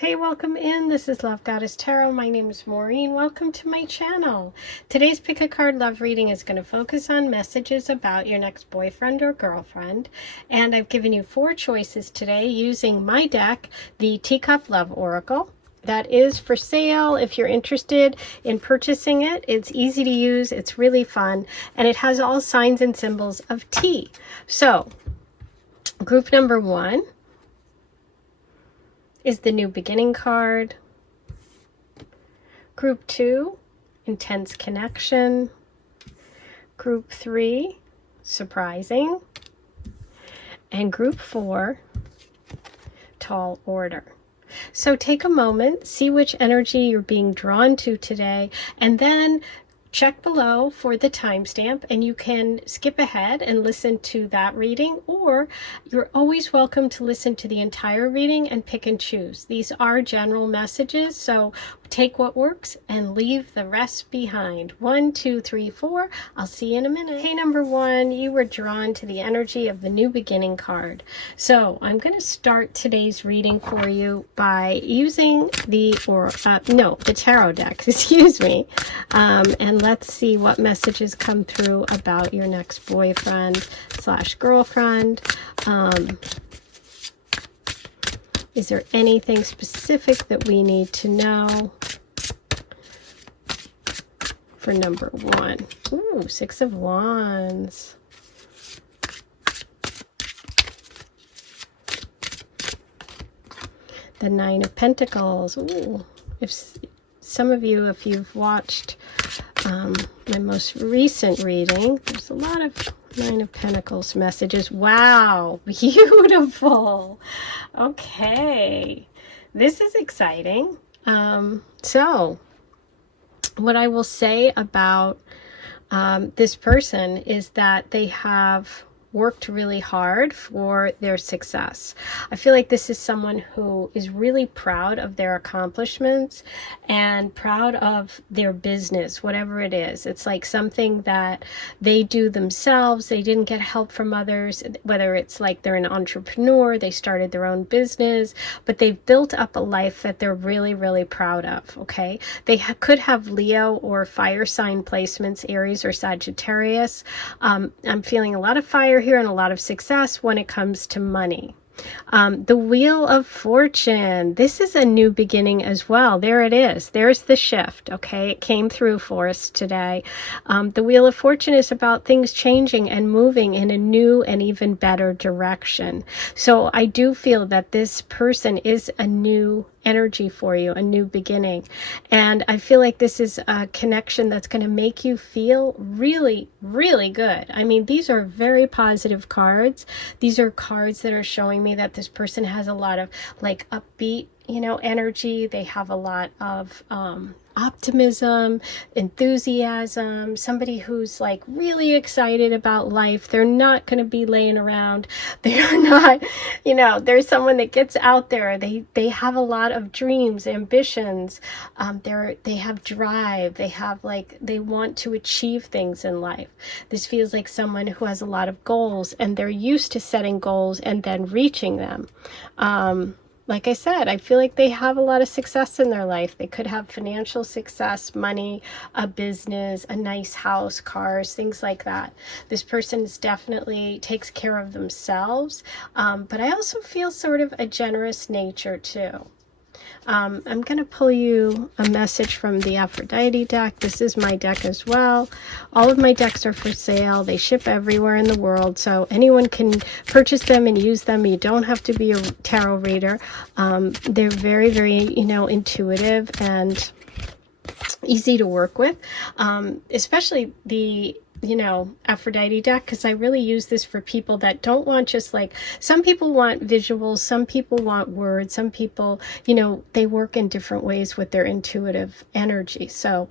Hey, welcome in. This is Love Goddess Tarot. My name is Maureen. Welcome to my channel. Today's pick a card love reading is going to focus on messages about your next boyfriend or girlfriend. And I've given you 4 choices today using my deck, the Teacup Love Oracle. That is for sale if you're interested in purchasing it. It's easy to use, it's really fun, and it has all signs and symbols of tea. So, group number 1 is the New Beginning card. Group 2, Intense Connection. Group 3, Surprising. And Group 4, Tall Order. So take a moment, see which energy you're being drawn to today, and then check below for the timestamp, and you can skip ahead and listen to that reading, or you're always welcome to listen to the entire reading and pick and choose. These are general messages, so take what works and leave the rest behind. 1, 2, 3, 4. I'll see you in a minute. Hey, number 1, you were drawn to the energy of the New Beginning card. So I'm going to start today's reading for you by using the tarot deck, excuse me. And let's see what messages come through about your next boyfriend / girlfriend. Is there anything specific that we need to know for number 1? Ooh, 6 of Wands. The 9 of Pentacles. Ooh, if some of you, if you've watched my most recent reading, there's a lot of 9 of Pentacles messages. Wow, beautiful. Okay, this is exciting. So what I will say about this person is that they have worked really hard for their success. I feel like this is someone who is really proud of their accomplishments and proud of their business, whatever it is. It's like something that they do themselves. They didn't get help from others, whether it's like they're an entrepreneur, they started their own business, but they've built up a life that they're really, really proud of, okay? They could have Leo or fire sign placements, Aries or Sagittarius. I'm feeling a lot of fire here and a lot of success when it comes to money. The Wheel of Fortune. This is a new beginning as well. There it is. There's the shift. Okay, it came through for us today. The Wheel of Fortune is about things changing and moving in a new and even better direction. So I do feel that this person is a new energy for you, a new beginning. And I feel like this is a connection that's going to make you feel really, really good. I mean, these are very positive cards. These are cards that are showing me that this person has a lot of like upbeat, energy. They have a lot of optimism, enthusiasm, somebody who's like really excited about life. They're not going to be laying around. They're not, there's someone that gets out there. They have a lot of dreams, ambitions. They have drive. They want to achieve things in life. This feels like someone who has a lot of goals, and they're used to setting goals and then reaching them. Like I said, I feel like they have a lot of success in their life. They could have financial success, money, a business, a nice house, cars, things like that. This person is definitely takes care of themselves, but I also feel sort of a generous nature too. I'm going to pull you a message from the Aphrodite deck. This is my deck as well. All of my decks are for sale. They ship everywhere in the world, so anyone can purchase them and use them. You don't have to be a tarot reader. They're very, very, intuitive and easy to work with, especially the Aphrodite deck, because I really use this for people that don't want just like, some people want visuals, some people want words, some people, they work in different ways with their intuitive energy. So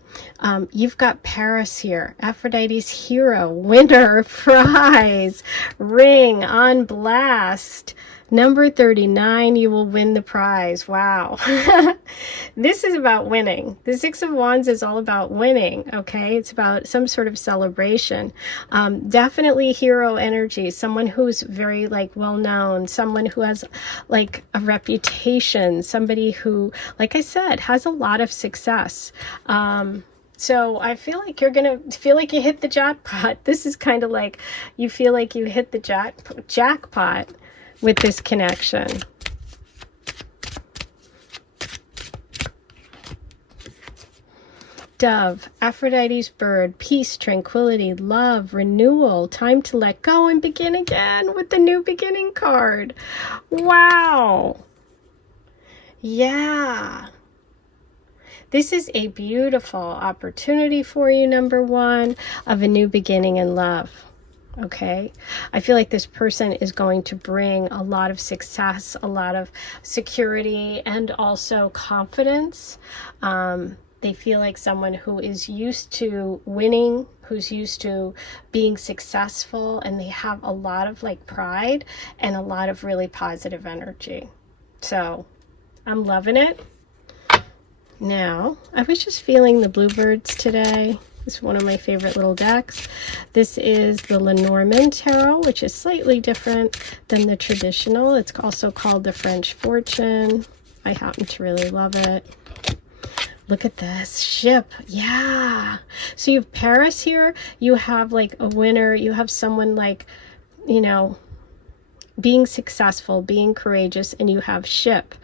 you've got Paris here, Aphrodite's hero, winner, prize, ring on blast. Number 39, you will win the prize. Wow. This is about winning. The 6 of Wands is all about winning, okay? It's about some sort of celebration. situation. Definitely hero energy, someone who's very like well known, someone who has like a reputation, somebody who, like I said, has a lot of success. So I feel like you're going to feel like you hit the jackpot. This is kind of like you feel like you hit the jackpot with this connection. Dove, Aphrodite's bird, peace, tranquility, love, renewal, time to let go and begin again with the new beginning card. Wow. Yeah. This is a beautiful opportunity for you, number one, of a new beginning in love. Okay, I feel like this person is going to bring a lot of success, a lot of security, and also confidence. They feel like someone who is used to winning, who's used to being successful, and they have a lot of like pride and a lot of really positive energy. So I'm loving it. Now, I was just feeling the bluebirds today. This is one of my favorite little decks. This is the Lenormand Tarot, which is slightly different than the traditional. It's also called the French Fortune. I happen to really love it. Look at this ship. Yeah. So you have Paris here. You have like a winner. You have someone like, you know, being successful, being courageous, and you have ship.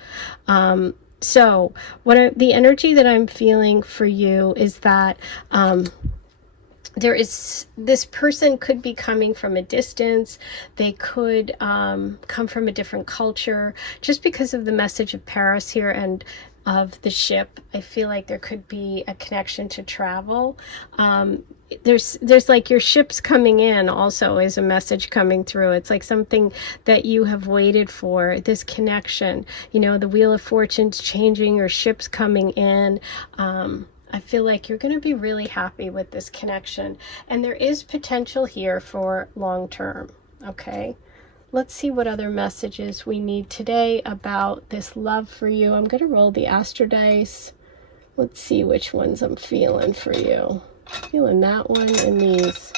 So the energy that I'm feeling for you is that this person could be coming from a distance. They could come from a different culture. Just because of the message of Paris here and of the ship, I feel like there could be a connection to travel. There's like your ship's coming in also is a message coming through. It's like something that you have waited for, this connection. You know, the Wheel of Fortune's changing, your ship's coming in. I feel like you're going to be really happy with this connection. And there is potential here for long term. Okay. Let's see what other messages we need today about this love for you. I'm going to roll the Astro dice. Let's see which ones I'm feeling for you. Feeling that one and these.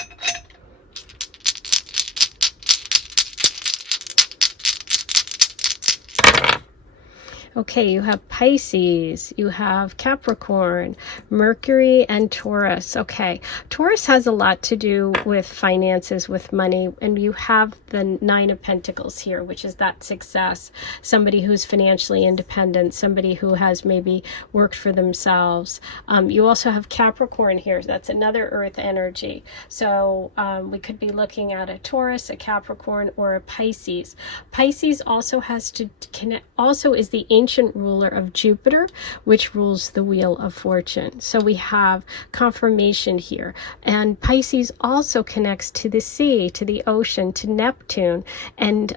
Okay, you have Pisces, you have Capricorn, Mercury, and Taurus. Okay, Taurus has a lot to do with finances, with money, and you have the Nine of Pentacles here, which is that success, somebody who's financially independent, somebody who has maybe worked for themselves. You also have Capricorn here. That's another earth energy. So we could be looking at a Taurus, a Capricorn, or a Pisces. Pisces also has to connect, also is the ancient ruler of Jupiter, which rules the Wheel of Fortune. So we have confirmation here. And Pisces also connects to the sea, to the ocean, to Neptune, and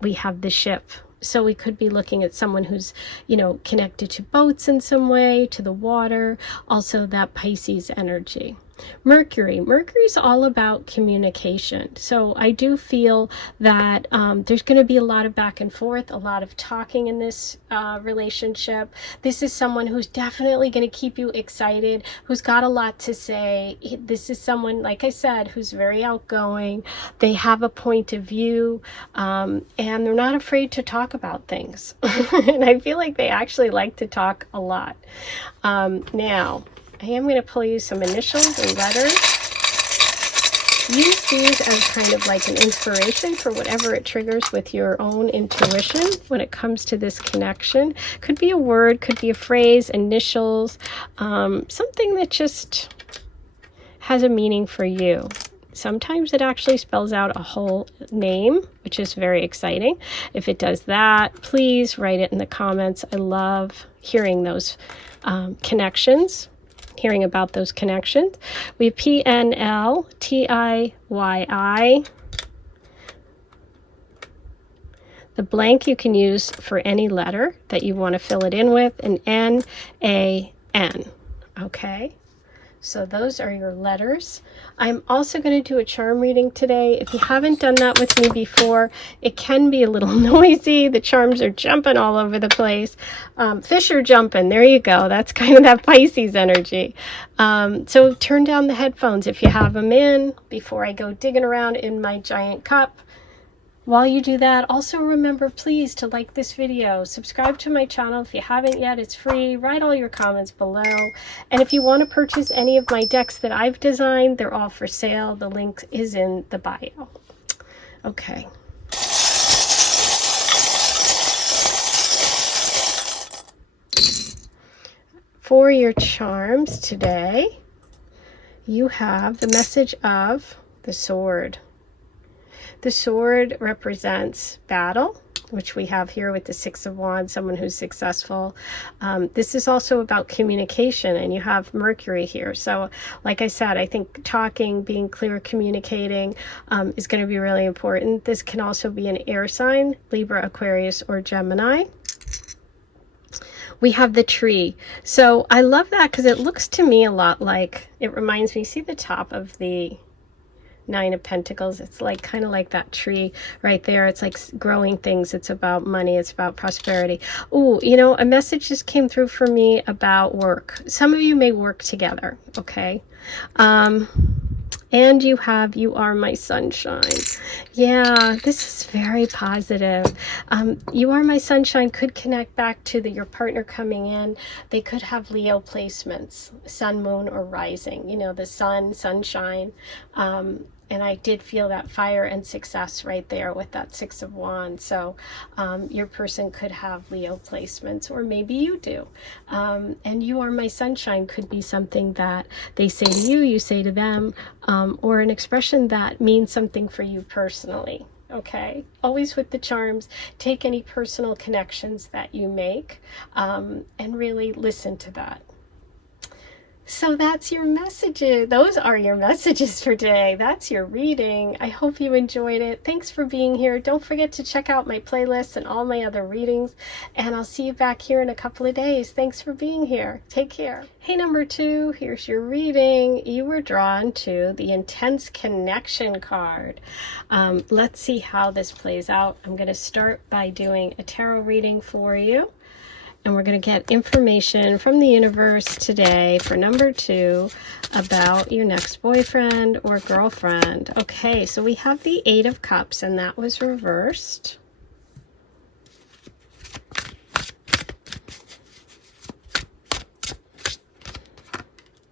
we have the ship. So we could be looking at someone who's, you know, connected to boats in some way, to the water, also that Pisces energy. Mercury is all about communication. So I do feel that there's going to be a lot of back and forth, a lot of talking in this relationship. This is someone who's definitely going to keep you excited, who's got a lot to say. This is someone, like I said, who's very outgoing. They have a point of view, and they're not afraid to talk about things. And I feel like they actually like to talk a lot. Now, I am going to pull you some initials and letters. Use these as kind of like an inspiration for whatever it triggers with your own intuition when it comes to this connection. Could be a word, could be a phrase, initials, something that just has a meaning for you. Sometimes it actually spells out a whole name, which is very exciting. If it does that, please write it in the comments. I love hearing those connections. Hearing about those connections. We have PNLTIYI. The blank you can use for any letter that you want to fill it in with, and NAN. Okay, So those are your letters. I'm also going to do a charm reading today. If you haven't done that with me before, it can be a little noisy. The charms are jumping all over the place. Fish are jumping. There you go. That's kind of that Pisces energy. So turn down the headphones if you have them in before I go digging around in my giant cup. While you do that, also remember, please, to like this video. Subscribe to my channel if you haven't yet. It's free. Write all your comments below. And if you want to purchase any of my decks that I've designed, they're all for sale. The link is in the bio. Okay. For your charms today, you have the message of the sword. The sword represents battle, which we have here with the Six of Wands, someone who's successful. This is also about communication, and you have Mercury here. So like I said, I think talking, being clear, communicating is going to be really important. This can also be an air sign, Libra, Aquarius, or Gemini. We have the tree. So I love that because it looks to me a lot like, it reminds me, see the top of the Nine of Pentacles? It's like kind of like that tree right there. It's like growing things. It's about money. It's about prosperity. Oh, you know, a message just came through for me about work. Some of you may work together, okay? And you have, you are my sunshine. Yeah, this is very positive. You are my sunshine could connect back to your partner coming in. They could have Leo placements, sun, moon, or rising. You know, the sun, sunshine. And I did feel that fire and success right there with that Six of Wands. So your person could have Leo placements, or maybe you do. And you are my sunshine could be something that they say to you, you say to them, or an expression that means something for you personally. Okay, always with the charms, take any personal connections that you make and really listen to that. So that's your messages. Those are your messages for today. That's your reading. I hope you enjoyed it. Thanks for being here. Don't forget to check out my playlists and all my other readings. And I'll see you back here in a couple of days. Thanks for being here. Take care. Hey, number 2, here's your reading. You were drawn to the Intense Connection card. Let's see how this plays out. I'm going to start by doing a tarot reading for you. And we're going to get information from the universe today for number 2 about your next boyfriend or girlfriend. Okay, so we have the 8 of Cups, and that was reversed.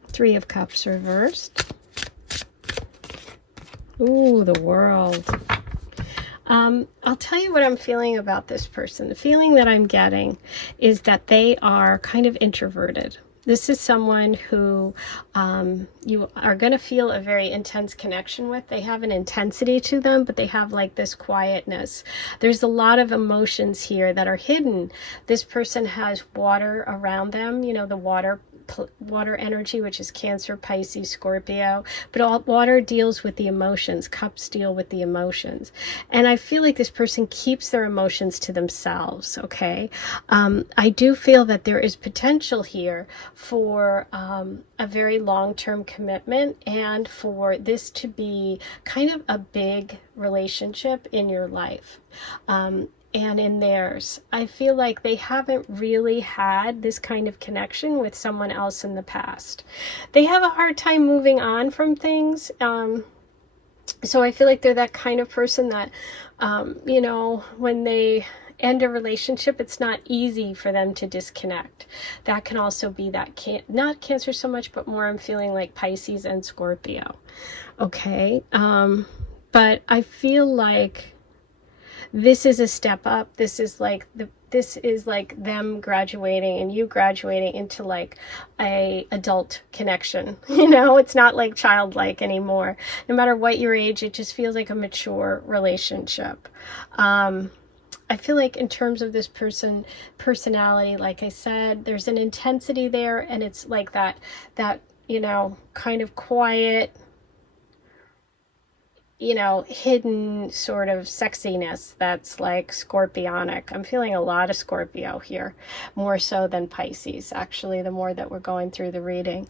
Three of Cups reversed. Ooh, the World. I'll tell you what I'm feeling about this person. The feeling that I'm getting is that they are kind of introverted. This is someone who you are going to feel a very intense connection with. They have an intensity to them, but they have like this quietness. There's a lot of emotions here that are hidden. This person has water around them, you know, the water energy, which is Cancer, Pisces, Scorpio, but all water deals with the emotions. Cups deal with the emotions, and I feel like this person keeps their emotions to themselves. Okay, I do feel that there is potential here for a very long-term commitment, and for this to be kind of a big relationship in your life. And in theirs, I feel like they haven't really had this kind of connection with someone else in the past. They have a hard time moving on from things. So I feel like they're that kind of person that, you know, when they end a relationship, it's not easy for them to disconnect. That can also be that, not Cancer so much, but more I'm feeling like Pisces and Scorpio. Okay. But I feel like this is a step up. This is like them graduating and you graduating into like a adult connection. You know, it's not like childlike anymore. No matter what your age, it just feels like a mature relationship. I feel like in terms of this personality, like I said, there's an intensity there, and it's like that, you know, kind of quiet, you know, hidden sort of sexiness that's like scorpionic. I'm feeling a lot of Scorpio here, more so than Pisces, actually, the more that we're going through the reading.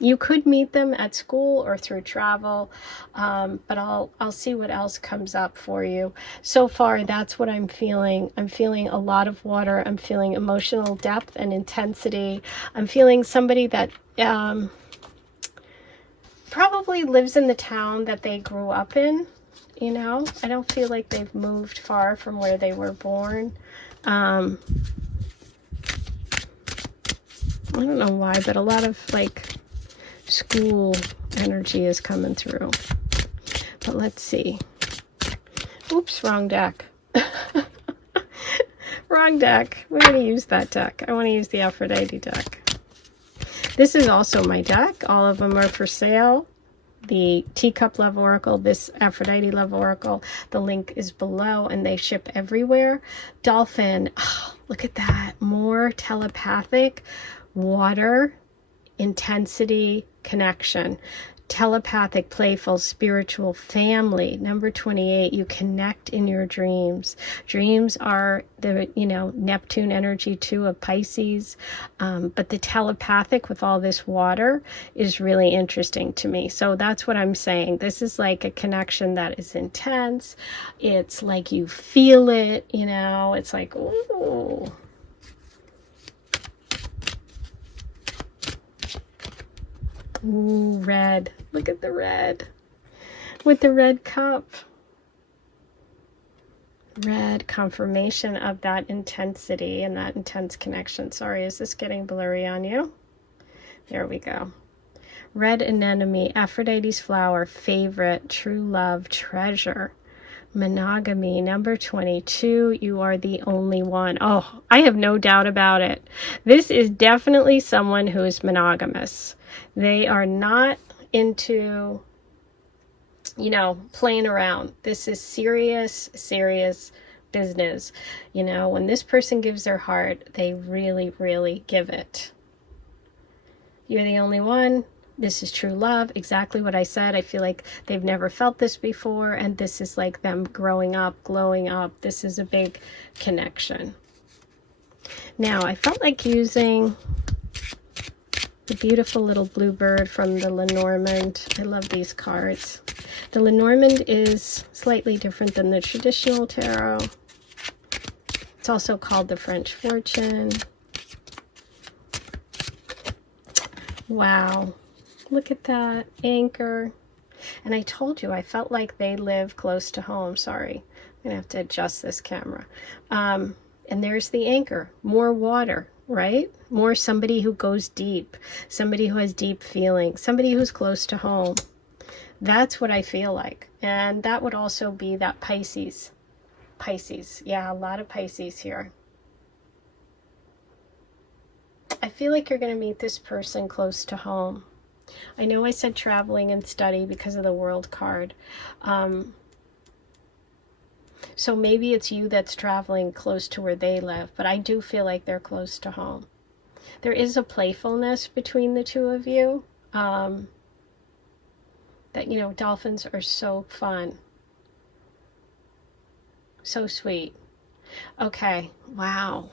You could meet them at school or through travel, but I'll see what else comes up for you. So far, that's what I'm feeling. I'm feeling a lot of water. I'm feeling emotional depth and intensity. I'm feeling somebody that probably lives in the town that they grew up in. You know, I don't feel like they've moved far from where they were born. I don't know why, but a lot of like school energy is coming through. But let's see. Oops, wrong deck. Wrong deck. We're going to use that deck. I want to use the Aphrodite deck. This is also my deck. All of them are for sale. The Teacup Love Oracle, this Aphrodite Love Oracle, the link is below, and they ship everywhere. Dolphin, oh, look at that. More telepathic, water, intensity, connection. Telepathic, playful, spiritual, family. Number 28, you connect in your dreams. Dreams are the, you know, Neptune energy too of Pisces. But the telepathic with all this water is really interesting to me. So that's what I'm saying. This is like a connection that is intense. It's like you feel it, you know, it's like, ooh. Ooh, red. Look at the red. With the red cup. Red, confirmation of that intensity and that intense connection. Sorry, is this getting blurry on you? There we go. Red anemone, Aphrodite's flower, favorite, true love, treasure. Monogamy, number 22, you are the only one. Oh, I have no doubt about it. This is definitely someone who is monogamous. They are not into, you know, playing around. This is serious, serious business. You know, when this person gives their heart, they really, really give it. You're the only one. This is true love. Exactly what I said. I feel like they've never felt this before, and this is like them growing up, glowing up. This is a big connection. Now, I felt like using the beautiful little bluebird from the Lenormand. I love these cards. The Lenormand is slightly different than the traditional tarot. It's also called the French Fortune. Wow. Look at that. Anchor. And I told you, I felt like they live close to home. Sorry. I'm going to have to adjust this camera. And there's the anchor. More water, right? More somebody who goes deep. Somebody who has deep feeling. Somebody who's close to home. That's what I feel like. And that would also be that Pisces. Pisces. Yeah, a lot of Pisces here. I feel like you're going to meet this person close to home. I know I said traveling and study because of the World card. So maybe it's you that's traveling close to where they live, but I do feel like they're close to home. There is a playfulness between the two of you. That, you know, dolphins are so fun. So sweet. Okay. Wow.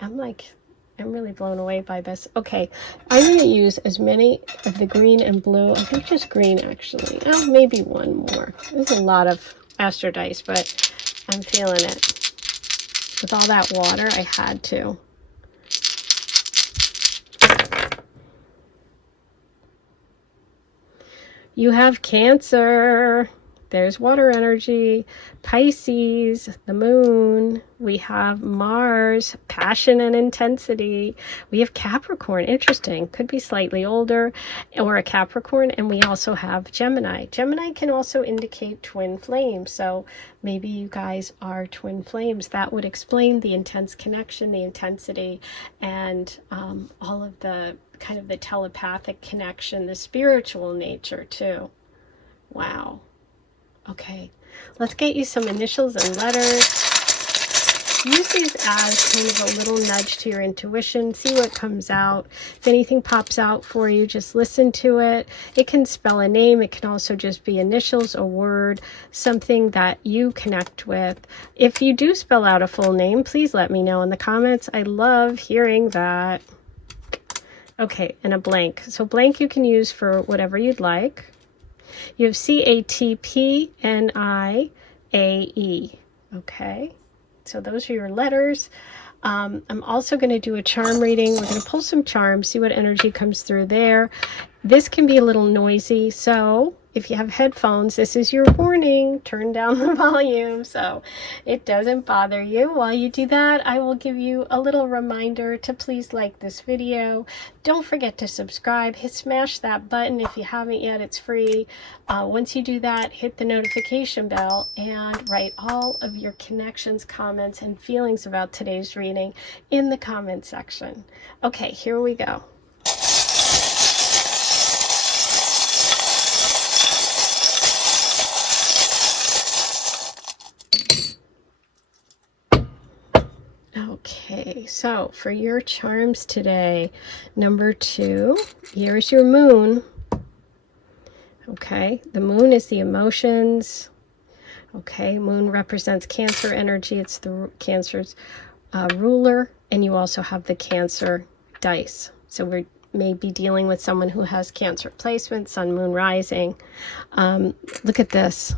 I'm really blown away by this. Okay, I'm going to use as many of the green and blue. I think just green, actually. Oh, maybe one more. There's a lot of Astrodice, but I'm feeling it. With all that water, I had to. You have Cancer. There's water energy. Pisces, the moon. We have Mars, passion and intensity. We have Capricorn, interesting. Could be slightly older or a Capricorn. And we also have Gemini. Gemini can also indicate twin flames. So maybe you guys are twin flames. That would explain the intense connection, the intensity, and all of the kind of the telepathic connection, the spiritual nature too. Wow. Okay, let's get you some initials and letters. use these as kind of a little nudge to your intuition. See what comes out. If anything pops out for you, just listen to it. It can spell a name. It can also just be initials, a word, something that you connect with. If you do spell out a full name, please let me know in the comments. I love hearing that. Okay, and a blank. So blank you can use for whatever you'd like. You have CATPNIAE. Okay, so those are your letters. I'm also going to do a charm reading. We're going to pull some charms, see what energy comes through there. This can be a little noisy, so if you have headphones, this is your warning. Turn down the volume so it doesn't bother you. While you do that, I will give you a little reminder to please like this video. Don't forget to subscribe. Smash that button if you haven't yet. It's free. Once you do that, hit the notification bell and write all of your connections, comments, and feelings about today's reading in the comment section. Okay, here we go. Okay, so for your charms today, number 2, here's your moon. Okay, the moon is the emotions. Okay, moon represents Cancer energy. It's the Cancer's ruler, and you also have the Cancer dice. So we may be dealing with someone who has Cancer placement, sun, moon, rising. Look at this.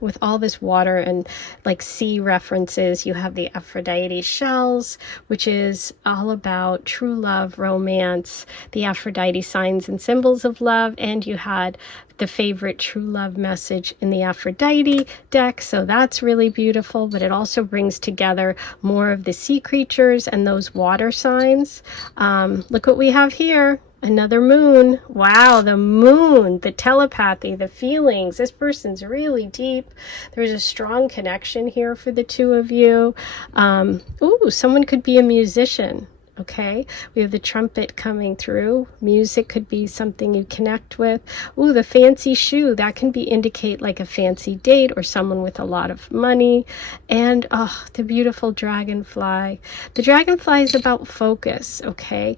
With all this water and like sea references, you have the Aphrodite shells, which is all about true love, romance, the Aphrodite signs and symbols of love, and you had the favorite true love message in the Aphrodite deck, so that's really beautiful, but it also brings together more of the sea creatures and those water signs. Look what we have here. Another moon. Wow, the moon, the telepathy, the feelings. This person's really deep. There's a strong connection here for the two of you. Ooh, someone could be a musician. Okay, we have the trumpet coming through. Music could be something you connect with. Ooh, the fancy shoe. That can indicate like a fancy date or someone with a lot of money. And oh, the beautiful dragonfly. The dragonfly is about focus. Okay.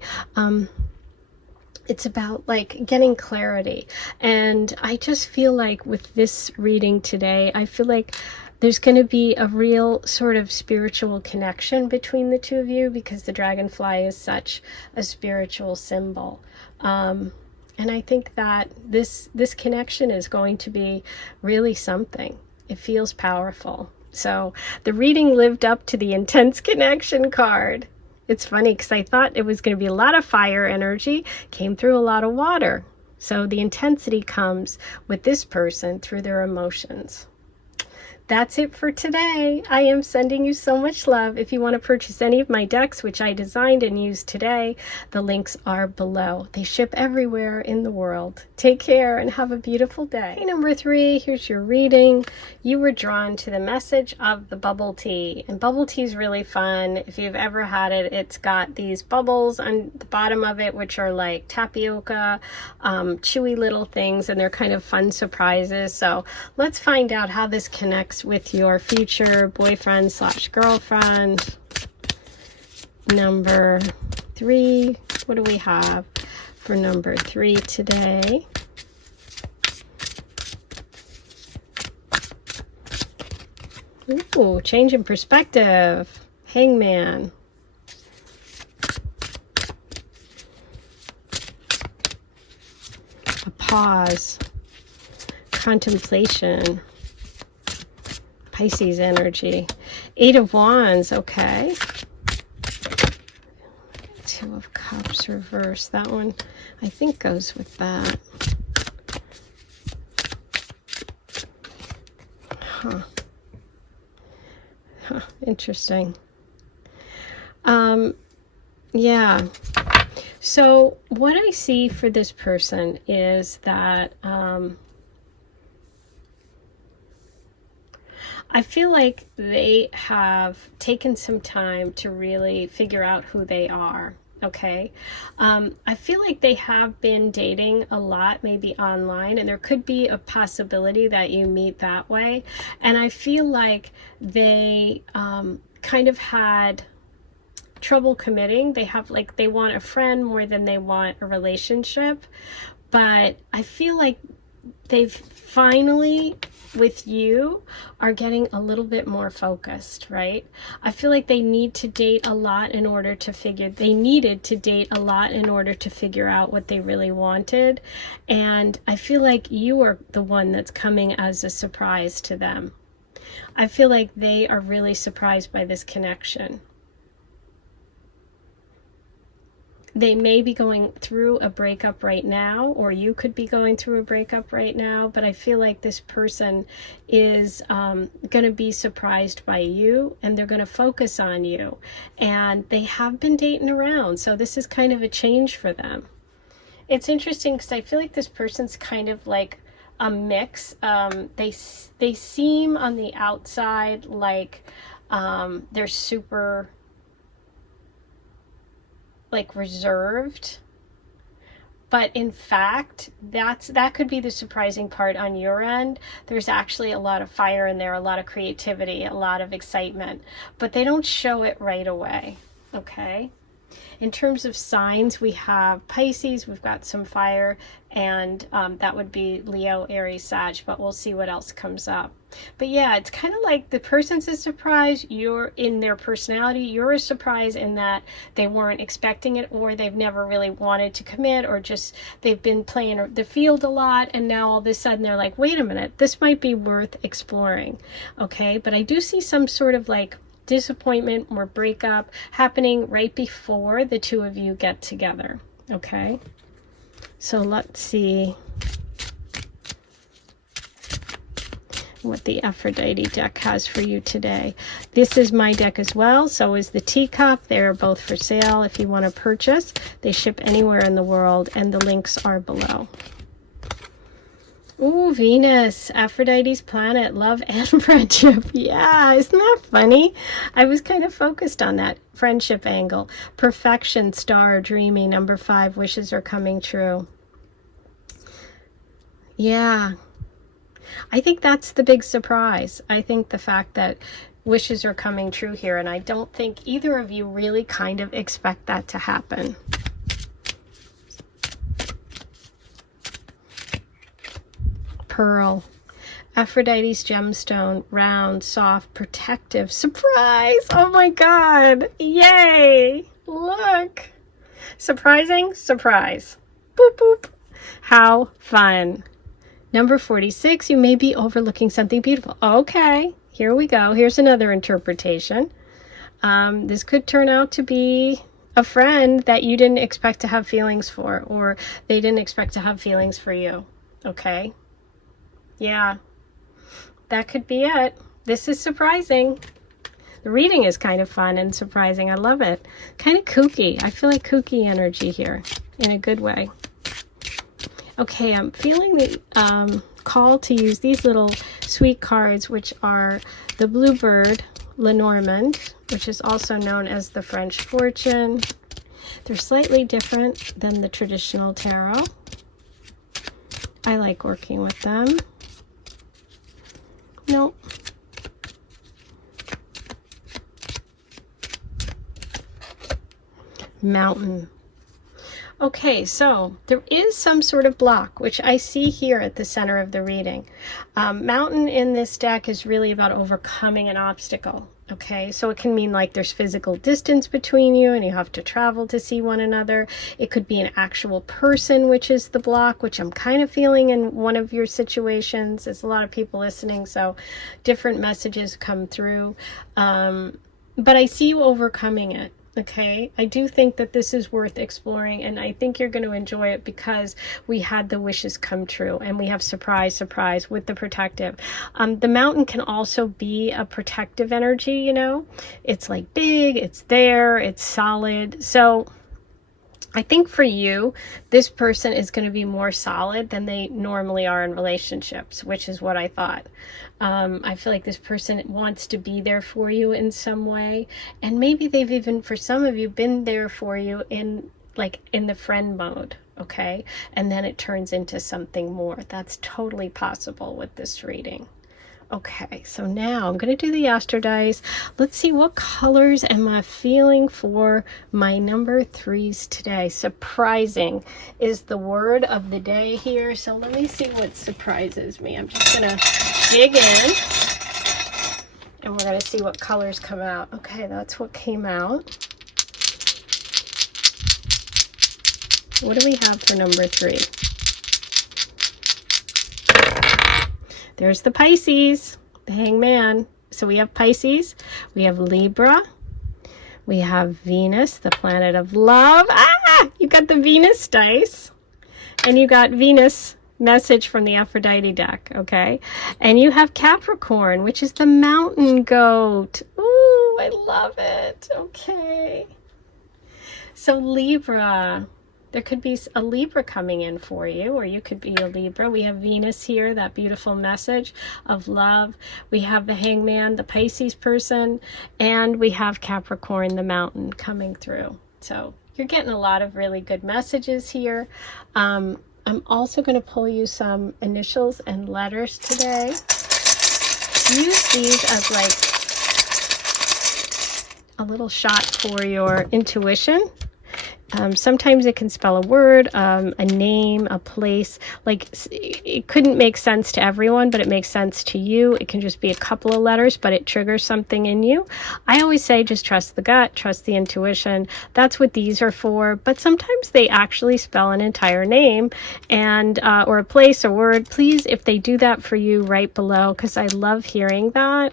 It's about like getting clarity. And I just feel like with this reading today, I feel like there's going to be a real sort of spiritual connection between the two of you because the dragonfly is such a spiritual symbol. And I think that this connection is going to be really something. It feels powerful. So the reading lived up to the intense connection card. It's funny because I thought it was going to be a lot of fire energy, came through a lot of water. So the intensity comes with this person through their emotions. That's it for today. I am sending you so much love. If you want to purchase any of my decks, which I designed and used today, the links are below. They ship everywhere in the world. Take care and have a beautiful day. Hey, number 3, here's your reading. You were drawn to the message of the bubble tea. And bubble tea is really fun. If you've ever had it, it's got these bubbles on the bottom of it, which are like tapioca, chewy little things, and they're kind of fun surprises. So let's find out how this connects with your future boyfriend / girlfriend. Number 3, what do we have for number 3 today? Ooh, change in perspective. Hangman. A pause. Contemplation. Pisces energy. 8 of Wands, okay. 2 of Cups reverse. That one, I think, goes with that. Huh. Interesting. Yeah. So what I see for this person is that I feel like they have taken some time to really figure out who they are. Okay. I feel like they have been dating a lot, maybe online, and there could be a possibility that you meet that way. And I feel like they kind of had trouble committing. They have like, they want a friend more than they want a relationship. But I feel like they've finally, with you, are getting a little bit more focused, right? I feel like they need to date a lot in order to figure, they needed to date a lot in order to figure out what they really wanted. And I feel like you are the one that's coming as a surprise to them. I feel like they are really surprised by this connection. They may be going through a breakup right now, or you could be going through a breakup right now, but I feel like this person is going to be surprised by you, and they're going to focus on you. And they have been dating around, so this is kind of a change for them. It's interesting because I feel like this person's kind of like a mix. They seem on the outside like they're super like reserved, but in fact that could be the surprising part on your end. There's actually a lot of fire in there, a lot of creativity, a lot of excitement, but they don't show it right away. Okay, in terms of signs, we have Pisces, we've got some fire, and that would be Leo, Aries, Sag, but we'll see what else comes up. But yeah, it's kind of like the person's a surprise. You're in their personality. You're a surprise in that they weren't expecting it, or they've never really wanted to commit, or just they've been playing the field a lot, and now all of a sudden they're like, wait a minute, this might be worth exploring. Okay, but I do see some sort of like disappointment or breakup happening right before the two of you get together. Okay, so let's see what the Aphrodite deck has for you today. This is my deck as well, so is the teacup. They're both for sale if you want to purchase. They ship anywhere in the world, and the links are below. Ooh, Venus, Aphrodite's planet, love and friendship. Yeah, isn't that funny? I was kind of focused on that friendship angle. Perfection, star, dreamy, number 5, wishes are coming true. Yeah, I think that's the big surprise. I think the fact that wishes are coming true here, and I don't think either of you really kind of expect that to happen. Pearl, Aphrodite's gemstone, round, soft, protective, surprise. Oh my God, yay, look, surprising, surprise, boop, boop, how fun. Number 46, you may be overlooking something beautiful. Okay, here we go. Here's another interpretation. This could turn out to be a friend that you didn't expect to have feelings for, or they didn't expect to have feelings for you. Okay. Yeah, that could be it. This is surprising. The reading is kind of fun and surprising. I love it. Kind of kooky. I feel like kooky energy here in a good way. Okay, I'm feeling the call to use these little sweet cards, which are the Bluebird Lenormand, which is also known as the French Fortune. They're slightly different than the traditional tarot. I like working with them. Nope. Mountain. Okay, so there is some sort of block, which I see here at the center of the reading. Mountain in this deck is really about overcoming an obstacle. Okay, so it can mean like there's physical distance between you and you have to travel to see one another. It could be an actual person, which is the block, which I'm kind of feeling in one of your situations. There's a lot of people listening, so different messages come through. But I see you overcoming it. Okay, I do think that this is worth exploring, and I think you're going to enjoy it because we had the wishes come true, and we have surprise, surprise with the protective. The mountain can also be a protective energy, you know. It's like big, it's there, it's solid. So I think for you, this person is going to be more solid than they normally are in relationships, which is what I thought. I feel like this person wants to be there for you in some way. And maybe they've even, for some of you, been there for you in the friend mode. Okay. And then it turns into something more. That's totally possible with this reading. Okay, so now I'm going to do the astro dice. Let's see what colors am I feeling for my number 3s today. Surprising is the word of the day here. So let me see what surprises me. I'm just going to dig in and we're going to see what colors come out. Okay, that's what came out. What do we have for number 3? There's the Pisces, the Hangman. So we have Pisces, we have Libra, we have Venus, the planet of love. Ah, you got the Venus dice, and you got Venus message from the Aphrodite deck, okay? And you have Capricorn, which is the mountain goat. Ooh, I love it. Okay. So Libra. There could be a Libra coming in for you, or you could be a Libra. We have Venus here, that beautiful message of love. We have the Hangman, the Pisces person, and we have Capricorn, the mountain, coming through. So you're getting a lot of really good messages here. I'm also going to pull you some initials and letters today. Use these as like a little shot for your intuition. Sometimes it can spell a word, a name, a place. Like, it couldn't make sense to everyone, but it makes sense to you. It can just be a couple of letters, but it triggers something in you. I always say just trust the gut, trust the intuition. That's what these are for. But sometimes they actually spell an entire name and or a place or word. Please, if they do that for you, write below, because I love hearing that.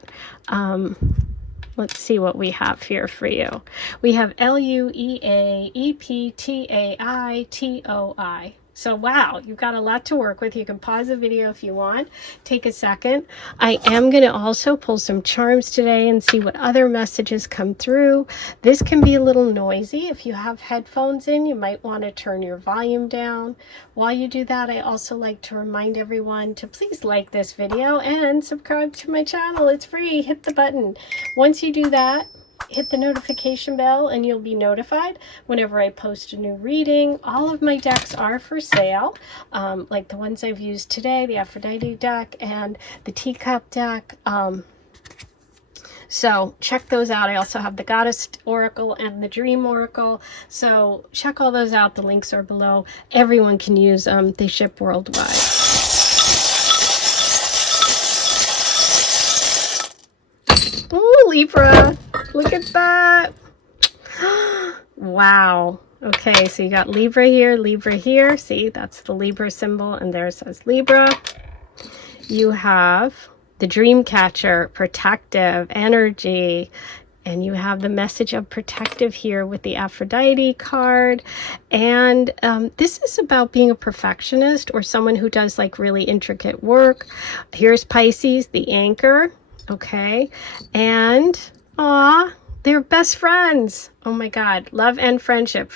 Let's see what we have here for you. We have LUEAEPTAITOI. So wow, you've got a lot to work with. You can pause the video if you want. Take a second. I am going to also pull some charms today and see what other messages come through. This can be a little noisy. If you have headphones in, you might want to turn your volume down. While you do that, I also like to remind everyone to please like this video and subscribe to my channel. It's free. Hit the button. Once you do that, hit the notification bell and you'll be notified whenever I post a new reading. All of my decks are for sale, like the ones I've used today, the Aphrodite deck and the Teacup deck. So check those out. I also have the Goddess Oracle and the Dream Oracle. So check all those out. The links are below. Everyone can use them. They ship worldwide. Oh, Libra. Look at that. Wow. Okay, so you got Libra here, Libra here. See, that's the Libra symbol, and there it says Libra. You have the dream catcher, protective energy, and you have the message of protective here with the Aphrodite card. And this is about being a perfectionist or someone who does like really intricate work. Here's Pisces, the anchor. Okay, and they're best friends. Oh my God, love and friendship,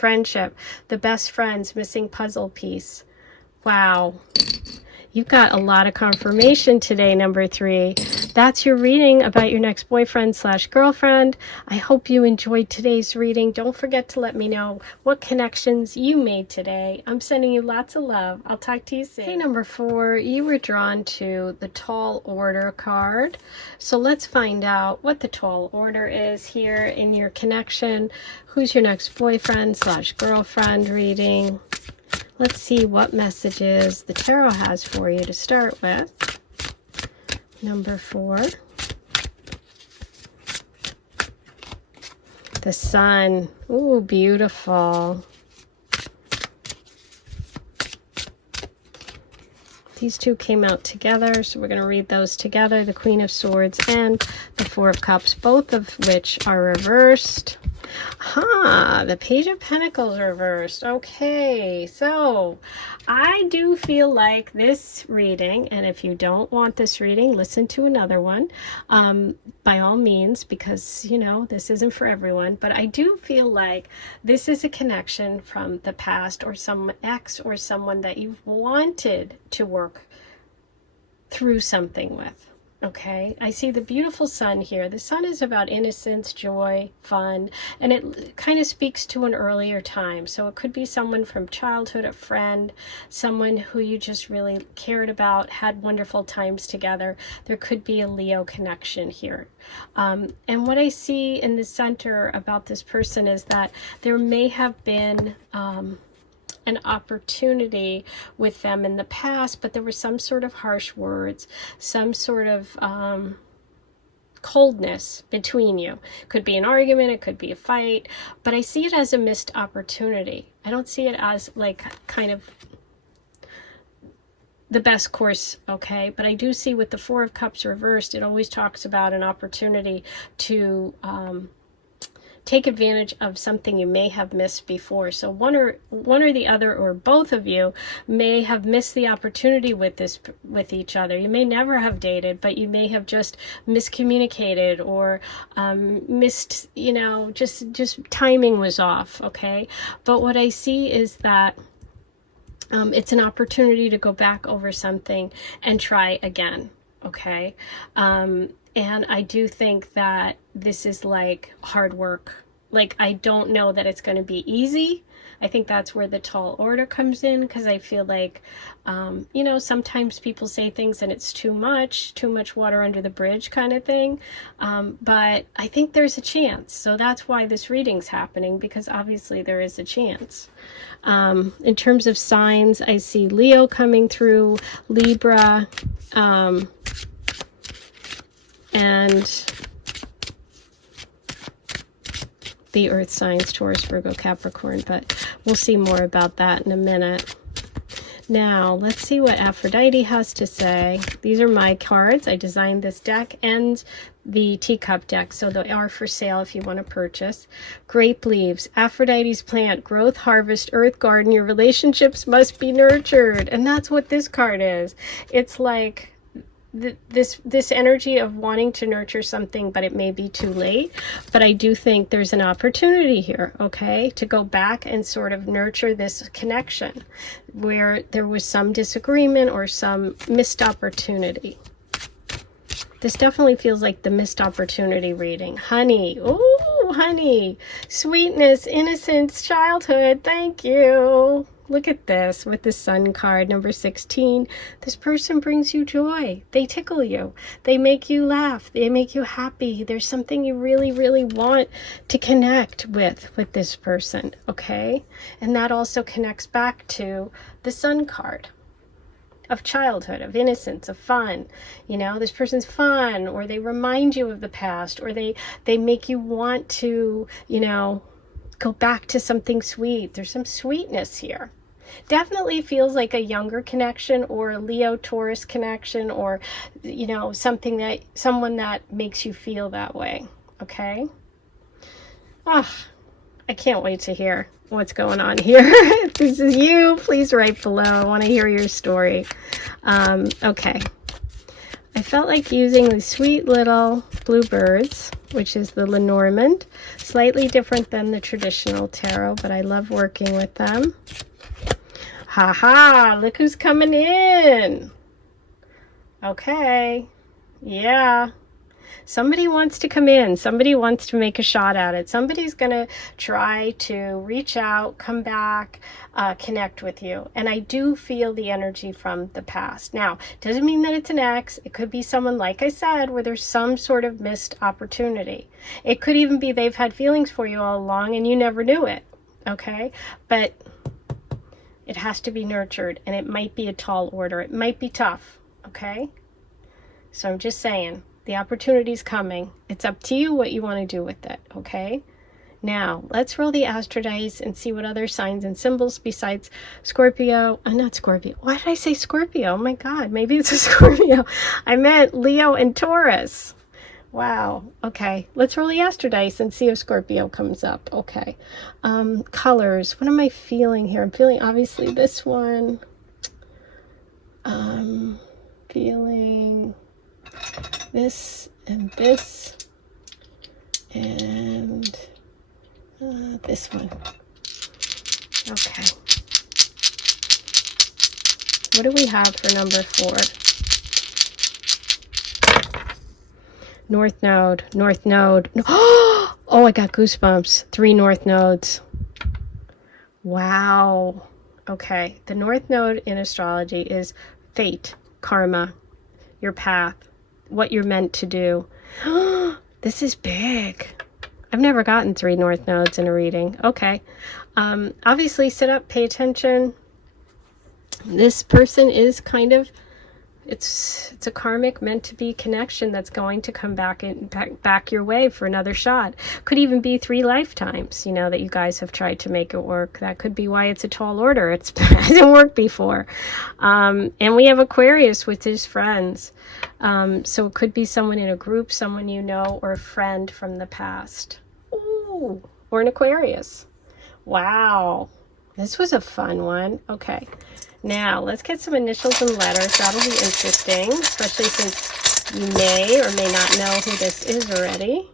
the best friends, missing puzzle piece. Wow. You've got a lot of confirmation today, number 3. That's your reading about your next boyfriend / girlfriend. I hope you enjoyed today's reading. Don't forget to let me know what connections you made today. I'm sending you lots of love. I'll talk to you soon. Okay, number 4, you were drawn to the Tall Order card. So let's find out what the Tall Order is here in your connection. Who's your next boyfriend / girlfriend reading? Let's see what messages the tarot has for you to start with. Number 4. The Sun. Ooh, beautiful. These two came out together, so we're going to read those together. The Queen of Swords and the Four of Cups, both of which are reversed. The Page of Pentacles reversed. Okay, so I do feel like this reading, and if you don't want this reading, listen to another one, by all means, because, you know, this isn't for everyone, but I do feel like this is a connection from the past or some ex or someone that you've wanted to work through something with. Okay, I see the beautiful sun here. The sun is about innocence, joy, fun, and it kind of speaks to an earlier time. So it could be someone from childhood, a friend, someone who you just really cared about, had wonderful times together. There could be a Leo connection here. And what I see in the center about this person is that there may have been an opportunity with them in the past, but there was some sort of harsh words, some sort of coldness between you. Could be an argument, it could be a fight, but I see it as a missed opportunity. I don't see it as like kind of the best course, okay? But I do see with the Four of Cups reversed, it always talks about an opportunity to take advantage of something you may have missed before. So one or the other, or both of you, may have missed the opportunity with each other. You may never have dated, but you may have just miscommunicated or missed, you know, just timing was off, okay? But what I see is that it's an opportunity to go back over something and try again, okay? And I do think that this is like hard work. Like, I don't know that it's going to be easy. I think that's where the tall order comes in, because I feel like, you know, sometimes people say things and it's too much water under the bridge kind of thing. But I think there's a chance. So that's why this reading's happening, because obviously there is a chance. In terms of signs, I see Leo coming through, Libra, and the earth signs, Taurus, Virgo, Capricorn, but we'll see more about that in a minute. Now, let's see what Aphrodite has to say. These are my cards. I designed this deck and the teacup deck, so they are for sale if you want to purchase. Grape leaves, Aphrodite's plant, growth, harvest, earth garden. Your relationships must be nurtured. And that's what this card is. It's like this energy of wanting to nurture something, but it may be too late. But I do think there's an opportunity here, okay, to go back and sort of nurture this connection where there was some disagreement or some missed opportunity. This definitely feels like the missed opportunity reading. Honey, ooh, honey, sweetness, innocence, childhood, thank you. Look at this with the Sun card, number 16. This person brings you joy. They tickle you. They make you laugh. They make you happy. There's something you really, really want to connect with this person, okay? And that also connects back to the Sun card of childhood, of innocence, of fun. You know, this person's fun, or they remind you of the past, or they make you want to, you know, go back to something sweet. There's some sweetness here. Definitely feels like a younger connection, or a Leo Taurus connection, or, you know, someone that makes you feel that way. Okay. Ah, I can't wait to hear what's going on here. If this is you, please write below. I want to hear your story. Okay. I felt like using these sweet little bluebirds, which is the Lenormand. Slightly different than the traditional tarot, but I love working with them. Haha, look who's coming in. Okay. Yeah. Somebody wants to come in. Somebody wants to make a shot at it. Somebody's going to try to reach out, come back, connect with you. And I do feel the energy from the past. Now, doesn't mean that it's an ex. It could be someone, like I said, where there's some sort of missed opportunity. It could even be they've had feelings for you all along and you never knew it. Okay? But it has to be nurtured, and it might be a tall order. It might be tough. Okay? So I'm just saying. The opportunity's coming. It's up to you what you want to do with it, okay? Now, let's roll the astro dice and see what other signs and symbols besides Scorpio. Not Scorpio. Why did I say Scorpio? Oh my God, maybe it's a Scorpio. I meant Leo and Taurus. Wow. Okay, let's roll the astro dice and see if Scorpio comes up. Okay. Colors. What am I feeling here? I'm feeling, obviously, this one. Feeling this and this and this one. Okay. What do we have for number 4? North node, north node. Oh, I got goosebumps. 3 north nodes. Wow. Okay, the north node in astrology is fate, karma, your path, what you're meant to do. This is big. I've never gotten 3 north nodes in a reading. Okay. Obviously, sit up, pay attention. This person is kind of, it's a karmic meant to be connection that's going to come back your way for another shot. Could even be 3 lifetimes, you know, that you guys have tried to make it work. That could be why it's a tall order. It hasn't worked before. And we have Aquarius with his friends. So it could be someone in a group, someone you know, or a friend from the past. Ooh, or an Aquarius. Wow. This was a fun one. Okay. Now, let's get some initials and letters. That'll be interesting, especially since you may or may not know who this is already.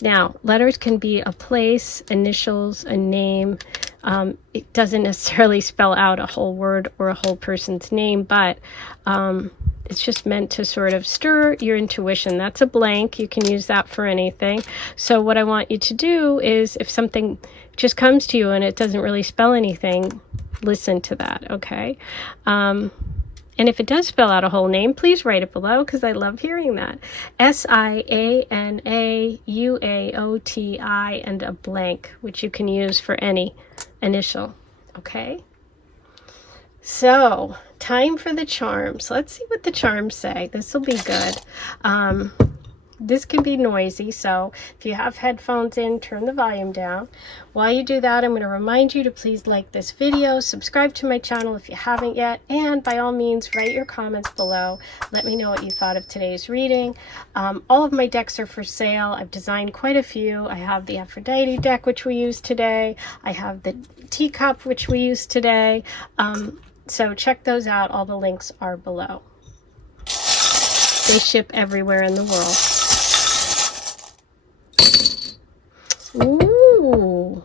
Now, letters can be a place, initials, a name. It doesn't necessarily spell out a whole word or a whole person's name, but it's just meant to sort of stir your intuition. That's a blank. You can use that for anything. So what I want you to do is, if something just comes to you and it doesn't really spell anything, listen to that, okay? And if it does spell out a whole name, please write it below, because I love hearing that. SIANAUAOTI and a blank, which you can use for any initial, okay? So, time for the charms. Let's see what the charms say. This will be good. This can be noisy, so if you have headphones in, turn the volume down. While you do that, I'm going to remind you to please like this video, subscribe to my channel if you haven't yet, and by all means, write your comments below. Let me know what you thought of today's reading. All of my decks are for sale. I've designed quite a few. I have the Aphrodite deck, which we used today. I have the teacup, which we used today. So check those out. All the links are below. They ship everywhere in the world. Ooh,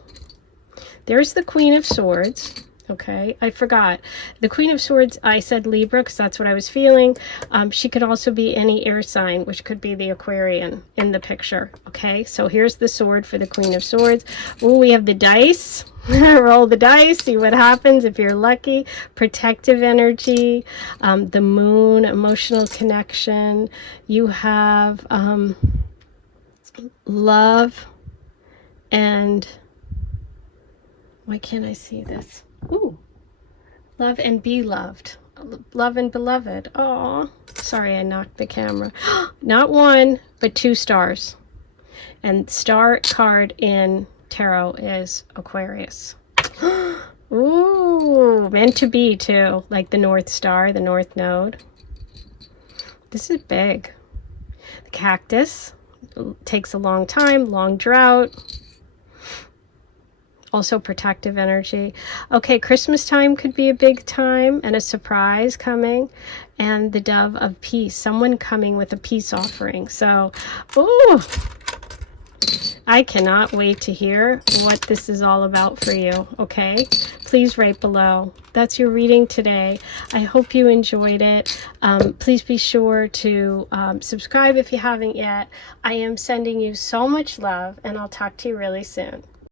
there's the Queen of Swords. Okay, I forgot. The Queen of Swords, I said Libra because that's what I was feeling. She could also be any air sign, which could be the Aquarian in the picture. Okay, so here's the sword for the Queen of Swords. Ooh, we have the dice. Roll the dice, see what happens if you're lucky. Protective energy, the moon, emotional connection. You have love. And why can't I see this? Ooh, love and be loved. Love and beloved. Oh, sorry, I knocked the camera. Not 1, but 2 stars. And star card in tarot is Aquarius. Ooh, meant to be too, like the North Star, the North Node. This is big. The cactus takes a long time, long drought. Also protective energy. Okay, Christmas time could be a big time and a surprise coming. And the dove of peace, someone coming with a peace offering. So, ooh, I cannot wait to hear what this is all about for you, okay? Please write below. That's your reading today. I hope you enjoyed it. Please be sure to subscribe if you haven't yet. I am sending you so much love, and I'll talk to you really soon.